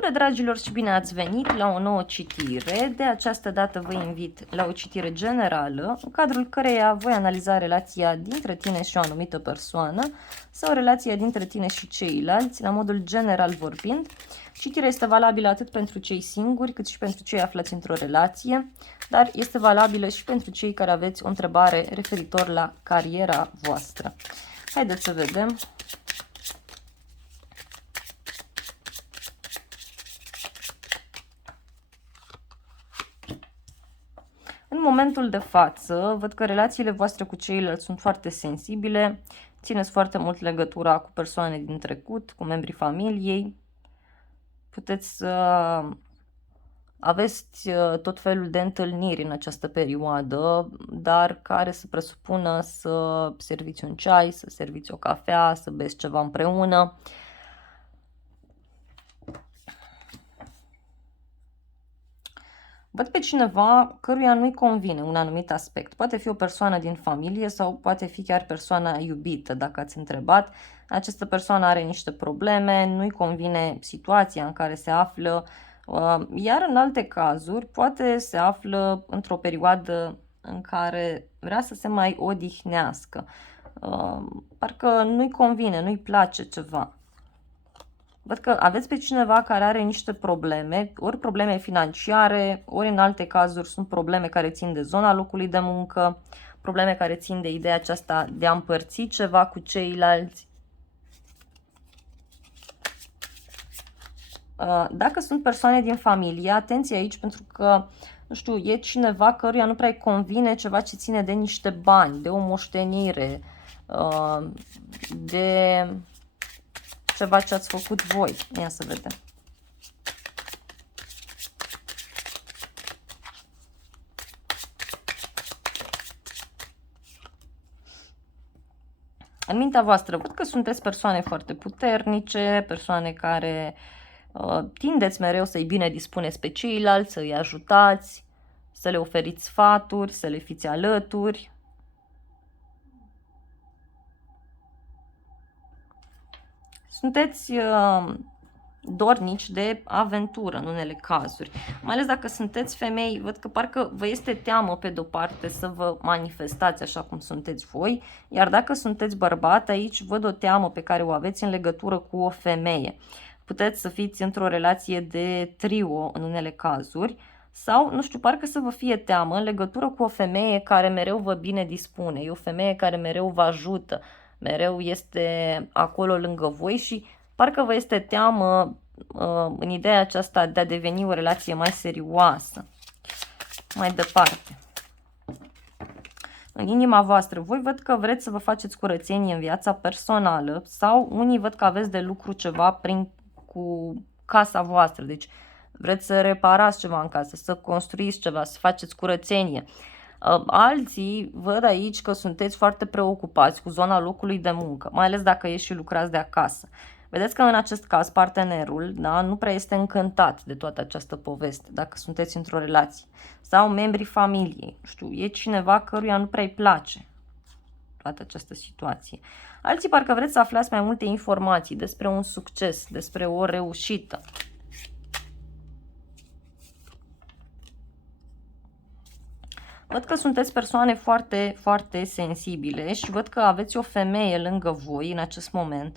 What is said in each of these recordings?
Bună, dragilor, și bine ați venit la o nouă citire. De această dată vă invit la o citire generală, în cadrul căreia voi analiza relația dintre tine și o anumită persoană sau relația dintre tine și ceilalți, la modul general vorbind. Citirea este valabilă atât pentru cei singuri, cât și pentru cei aflați într-o relație, dar este valabilă și pentru cei care aveți o întrebare referitor la cariera voastră. Haideți să vedem. În momentul de față, văd că relațiile voastre cu ceilalți sunt foarte sensibile, țineți foarte mult legătura cu persoane din trecut, cu membrii familiei. Puteți să aveți tot felul de întâlniri în această perioadă, dar care să presupună să serviți un ceai, să serviți o cafea, să beți ceva împreună. Văd pe cineva căruia nu-i convine un anumit aspect. Poate fi o persoană din familie sau poate fi chiar persoana iubită, dacă ați întrebat. Această persoană are niște probleme, nu-i convine situația în care se află, iar în alte cazuri poate se află într-o perioadă în care vrea să se mai odihnească. Parcă nu-i convine, nu-i place ceva. Văd că aveți pe cineva care are niște probleme, ori probleme financiare, ori în alte cazuri sunt probleme care țin de zona locului de muncă, probleme care țin de ideea aceasta de a împărți ceva cu ceilalți. Dacă sunt persoane din familie, atenție aici, pentru că, nu știu, e cineva căruia nu prea convine ceva ce ține de niște bani, de o moștenire, de ceva ce ați făcut voi. Ia să vedem. În mintea voastră văd că sunteți persoane foarte puternice, persoane care tindeți mereu să-i bine dispuneți pe ceilalți, să-i ajutați, să le oferiți sfaturi, să le fiți alături. Sunteți dornici de aventură în unele cazuri. Mai ales dacă sunteți femei, văd că parcă vă este teamă pe de-o parte să vă manifestați așa cum sunteți voi, iar dacă sunteți bărbat, aici văd o teamă pe care o aveți în legătură cu o femeie. Puteți să fiți într-o relație de trio în unele cazuri, sau, nu știu, parcă să vă fie teamă în legătură cu o femeie care mereu vă bine dispune, e o femeie care mereu vă ajută, mereu este acolo lângă voi și parcă vă este teamă în ideea aceasta de a deveni o relație mai serioasă. Mai departe. În inima voastră, voi văd că vreți să vă faceți curățenie în viața personală sau unii văd că aveți de lucru ceva cu casa voastră. Deci vreți să reparați ceva în casă, să construiți ceva, să faceți curățenie. Alții văd aici că sunteți foarte preocupați cu zona locului de muncă, mai ales dacă ieși și lucrați de acasă. Vedeți că în acest caz partenerul, da, nu prea este încântat de toată această poveste, dacă sunteți într-o relație. Sau membrii familiei, nu știu, e cineva căruia nu prea îi place toată această situație. Alții parcă vreți să aflați mai multe informații despre un succes, despre o reușită. Văd că sunteți persoane foarte, foarte sensibile și văd că aveți o femeie lângă voi în acest moment.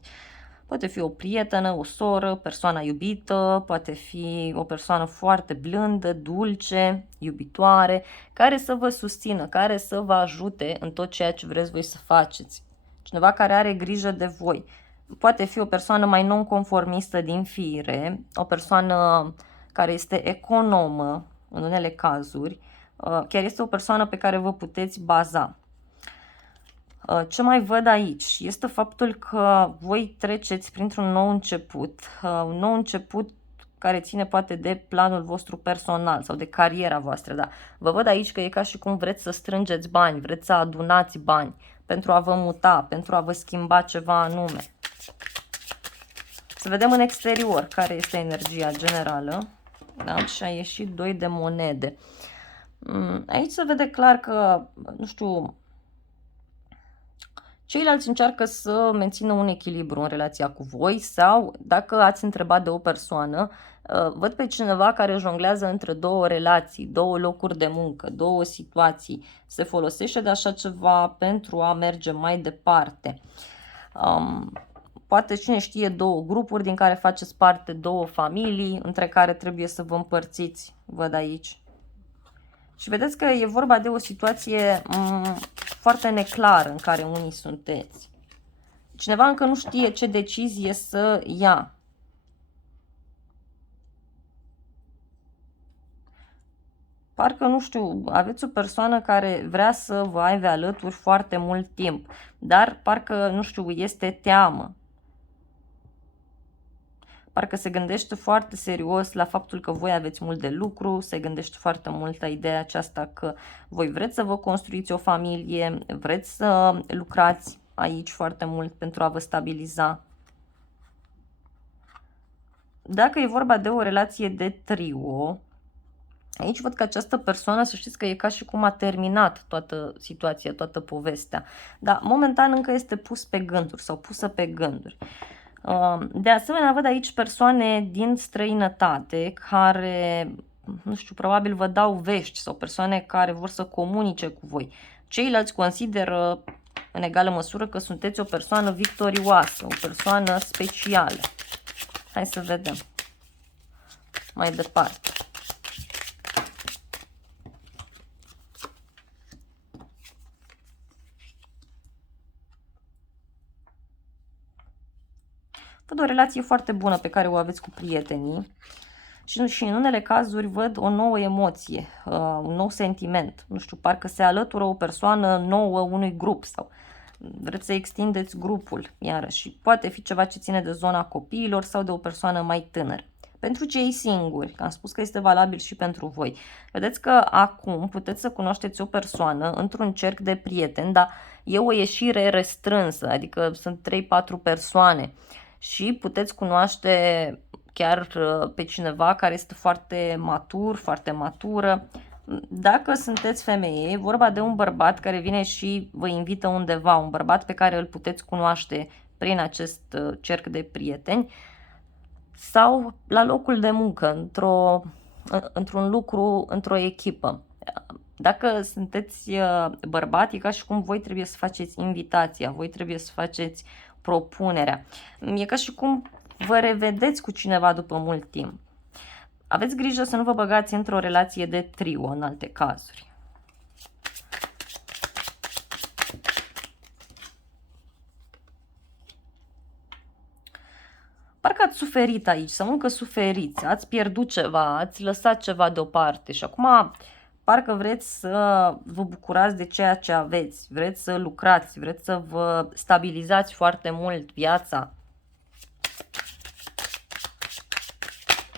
Poate fi o prietenă, o soră, persoana iubită, poate fi o persoană foarte blândă, dulce, iubitoare, care să vă susțină, care să vă ajute în tot ceea ce vreți voi să faceți. Cineva care are grijă de voi. Poate fi o persoană mai nonconformistă din fire, o persoană care este economă în unele cazuri, chiar este o persoană pe care vă puteți baza. Ce mai văd aici este faptul că voi treceți printr-un nou început, un nou început care ține poate de planul vostru personal sau de cariera voastră. Da. Vă văd aici că e ca și cum vreți să strângeți bani, vreți să adunați bani pentru a vă muta, pentru a vă schimba ceva anume. Să vedem în exterior care este energia generală. Da? Și a ieșit 2 de monede. Aici se vede clar că, nu știu, Ceilalți încearcă să mențină un echilibru în relația cu voi sau, dacă ați întrebat de o persoană, văd pe cineva care jonglează între două relații, două locuri de muncă, două situații. Se folosește de așa ceva pentru a merge mai departe. Poate, cine știe, două grupuri din care faceți parte, două familii între care trebuie să vă împărțiți, văd aici. Și vedeți că e vorba de o situație foarte neclară în care unii sunteți. Cineva încă nu știe ce decizie să ia. Parcă, nu știu, aveți o persoană care vrea să vă aibă alături foarte mult timp, dar parcă, nu știu, este teamă. Parcă se gândește foarte serios la faptul că voi aveți mult de lucru, se gândește foarte mult la ideea aceasta că voi vreți să vă construiți o familie, vreți să lucrați aici foarte mult pentru a vă stabiliza. Dacă e vorba de o relație de trio, aici văd că această persoană, să știți că e ca și cum a terminat toată situația, toată povestea, dar momentan încă este pus pe gânduri sau pusă pe gânduri. De asemenea, văd aici persoane din străinătate care, nu știu, probabil vă dau vești sau persoane care vor să comunice cu voi. Ceilalți consideră în egală măsură că sunteți o persoană victorioasă, o persoană specială. Hai să vedem mai departe. Văd o relație foarte bună pe care o aveți cu prietenii și în unele cazuri văd o nouă emoție, un nou sentiment. Nu știu, parcă se alătură o persoană nouă unui grup sau vreți să extindeți grupul, iarăși. Poate fi ceva ce ține de zona copiilor sau de o persoană mai tânără. Pentru cei singuri, că am spus că este valabil și pentru voi, vedeți că acum puteți să cunoașteți o persoană într-un cerc de prieteni, dar e o ieșire restrânsă, adică sunt 3-4 persoane și puteți cunoaște chiar pe cineva care este foarte matur, foarte matură. Dacă sunteți femeie, e vorba de un bărbat care vine și vă invită undeva, un bărbat pe care îl puteți cunoaște prin acest cerc de prieteni sau la locul de muncă, într-un lucru, într-o echipă. Dacă sunteți bărbat, e ca și cum voi trebuie să faceți invitația, voi trebuie să faceți propunerea. E ca și cum vă revedeți cu cineva după mult timp. Aveți grijă să nu vă băgați într-o relație de trio în alte cazuri. Parcă ați suferit aici sau încă suferiți, ați pierdut ceva, ați lăsat ceva deoparte și acum parcă vreți să vă bucurați de ceea ce aveți, vreți să lucrați, vreți să vă stabilizați foarte mult viața.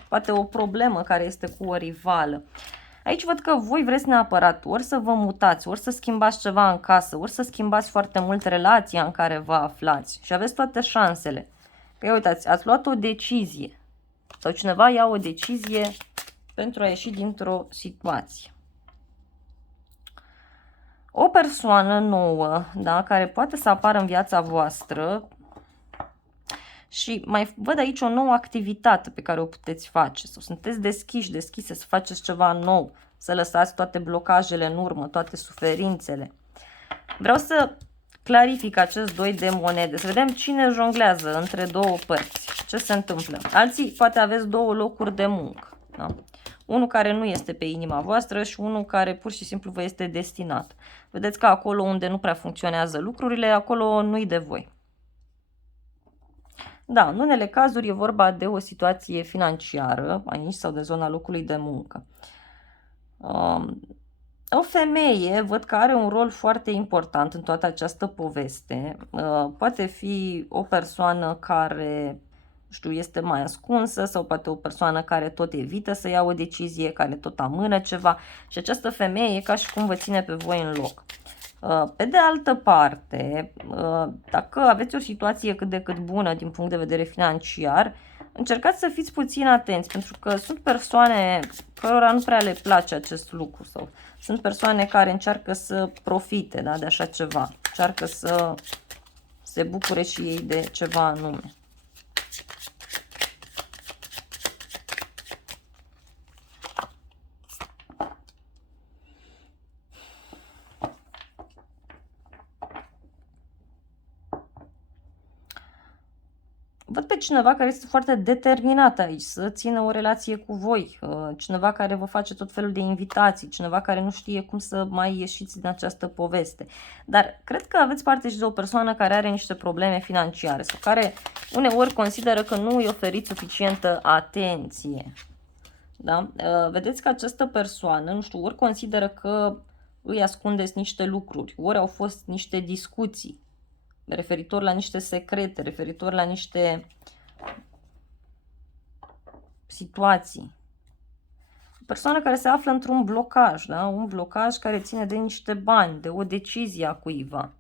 Poate o problemă care este cu o rivală. Aici văd că voi vreți neapărat ori să vă mutați, ori să schimbați ceva în casă, ori să schimbați foarte mult relația în care vă aflați și aveți toate șansele. Că uitați, ați luat o decizie sau cineva ia o decizie pentru a ieși dintr-o situație. O persoană nouă, da, care poate să apară în viața voastră și mai văd aici o nouă activitate pe care o puteți face sau sunteți deschise să faceți ceva nou, să lăsați toate blocajele în urmă, toate suferințele. Vreau să clarific acest 2 de monede, să vedem cine jonglează între două părți, ce se întâmplă. Alții poate aveți două locuri de muncă, da? Unul care nu este pe inima voastră și unul care pur și simplu vă este destinat. Vedeți că acolo unde nu prea funcționează lucrurile, acolo nu-i de voi. Da, în unele cazuri e vorba de o situație financiară aici sau de zona locului de muncă. O femeie văd că are un rol foarte important în toată această poveste. Poate fi o persoană care, știu, este mai ascunsă sau poate o persoană care tot evită să ia o decizie, care tot amână ceva și această femeie e ca și cum vă ține pe voi în loc. Pe de altă parte, dacă aveți o situație cât de cât bună din punct de vedere financiar, încercați să fiți puțin atenți, pentru că sunt persoane cărora nu prea le place acest lucru sau sunt persoane care încearcă să profite, da, de așa ceva, încearcă să se bucure și ei de ceva anume. Văd pe cineva care este foarte determinat aici să țină o relație cu voi, cineva care vă face tot felul de invitații, cineva care nu știe cum să mai ieșiți din această poveste. Dar cred că aveți parte și de o persoană care are niște probleme financiare sau care uneori consideră că nu îi oferiți suficientă atenție. Da? Vedeți că această persoană, nu știu, ori consideră că îi ascundeți niște lucruri, ori au fost niște discuții referitor la niște secrete, referitor la niște situații. O persoană care se află într-un blocaj, da? Un blocaj care ține de niște bani, de o decizie a cuiva.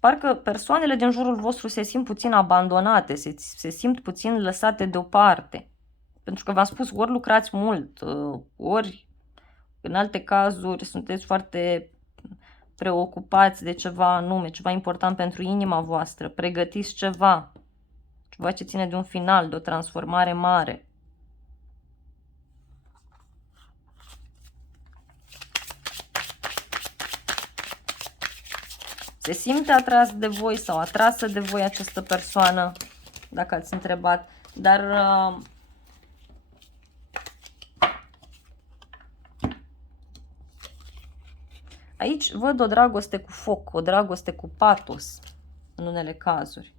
Parcă persoanele din jurul vostru se simt puțin abandonate, se simt puțin lăsate deoparte. Pentru că v-am spus, ori lucrați mult, ori în alte cazuri sunteți foarte preocupați de ceva anume, ceva important pentru inima voastră, pregătiți ceva ce ține de un final, de o transformare mare. Se simte atras de voi sau atrasă de voi această persoană, dacă ați întrebat, dar aici văd o dragoste cu foc, o dragoste cu patos în unele cazuri.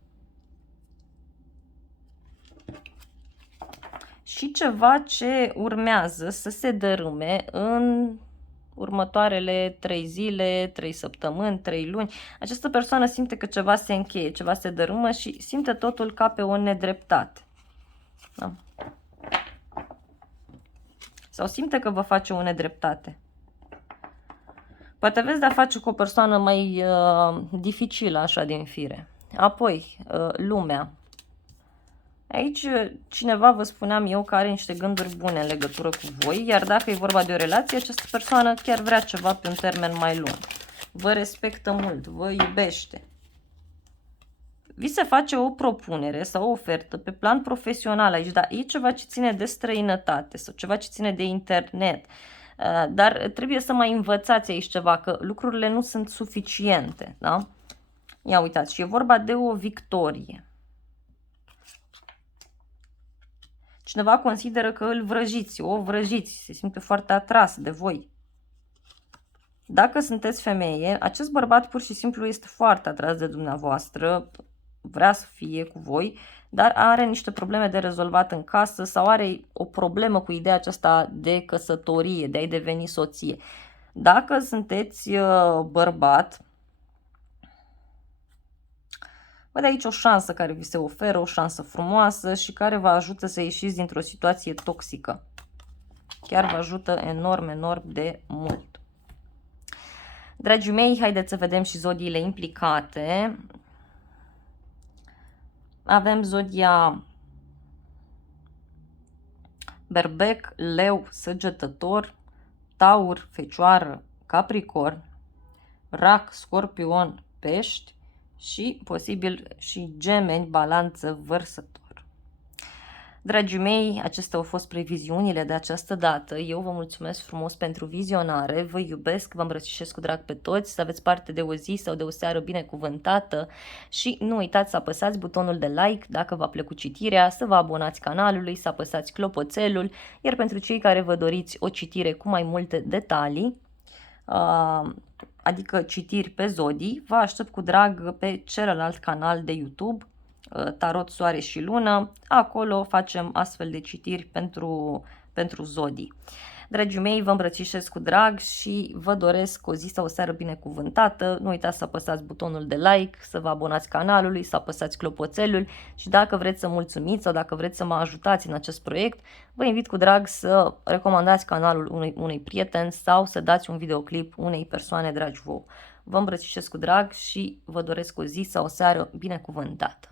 Și ceva ce urmează să se dărâme în următoarele 3 zile, 3 săptămâni, 3 luni. Această persoană simte că ceva se încheie, ceva se dărâmă și simte totul ca pe o nedreptate. Da? Sau simte că vă face o nedreptate. Poate aveți de-a face cu o persoană mai dificilă așa din fire. Apoi, lumea. Aici cineva, vă spuneam eu, că are niște gânduri bune în legătură cu voi, iar dacă e vorba de o relație, această persoană chiar vrea ceva pe un termen mai lung. Vă respectă mult, vă iubește. Vi se face o propunere sau o ofertă pe plan profesional aici, dar e ceva ce ține de străinătate sau ceva ce ține de internet. Dar trebuie să mai învățați aici ceva, că lucrurile nu sunt suficiente, da? Ia uitați, și e vorba de o victorie. Cineva consideră că îl vrăjiți, o vrăjiți, se simte foarte atras de voi. Dacă sunteți femeie, acest bărbat pur și simplu este foarte atras de dumneavoastră, vrea să fie cu voi, dar are niște probleme de rezolvat în casă sau are o problemă cu ideea aceasta de căsătorie, de a-i deveni soție. Dacă sunteți bărbat, văd aici o șansă care vi se oferă, o șansă frumoasă și care vă ajută să ieșiți dintr-o situație toxică. Chiar vă ajută enorm, enorm de mult. Dragii mei, haideți să vedem și zodiile implicate. Avem zodia Berbec, Leu, Săgetător, Taur, Fecioară, Capricorn, Rac, Scorpion, Pești și posibil și Gemeni, Balanță, Vărsător. Dragii mei, acestea au fost previziunile de această dată. Eu vă mulțumesc frumos pentru vizionare, vă iubesc, vă îmbrățișez cu drag pe toți, să aveți parte de o zi sau de o seară binecuvântată și nu uitați să apăsați butonul de like dacă v-a plăcut citirea, să vă abonați canalului, să apăsați clopoțelul, iar pentru cei care vă doriți o citire cu mai multe detalii, adică citiri pe zodii, vă aștept cu drag pe celălalt canal de YouTube, Tarot Soare și Lună. Acolo facem astfel de citiri pentru zodii. Dragii mei, vă îmbrățișez cu drag și vă doresc o zi sau o seară binecuvântată. Nu uitați să apăsați butonul de like, să vă abonați canalului, să apăsați clopoțelul și dacă vreți să mulțumiți sau dacă vreți să mă ajutați în acest proiect, vă invit cu drag să recomandați canalul unui prieten sau să dați un videoclip unei persoane dragi vouă. Vă îmbrățișez cu drag și vă doresc o zi sau o seară binecuvântată.